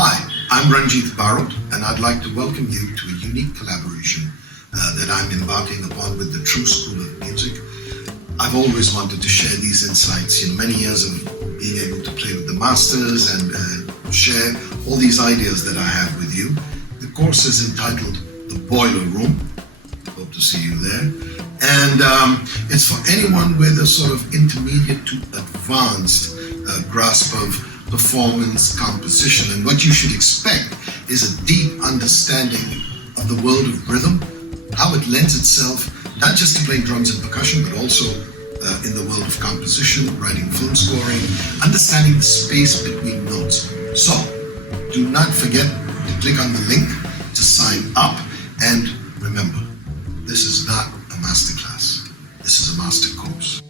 Hi, I'm Ranjit Barot, and I'd like to welcome you to a unique collaboration that I'm embarking upon with the True School of Music. I've always wanted to share these insights in many years of being able to play with the masters and share all these ideas that I have with you. The course is entitled The Boiler Room. Hope to see you there. And it's for anyone with a sort of intermediate to advanced grasp of performance composition. And what you should expect is a deep understanding of the world of rhythm, how it lends itself not just to playing drums and percussion, but also in the world of composition, writing film scoring, understanding the space between notes. So do not forget to click on the link to sign up. And remember, this is not a masterclass. This is a master course.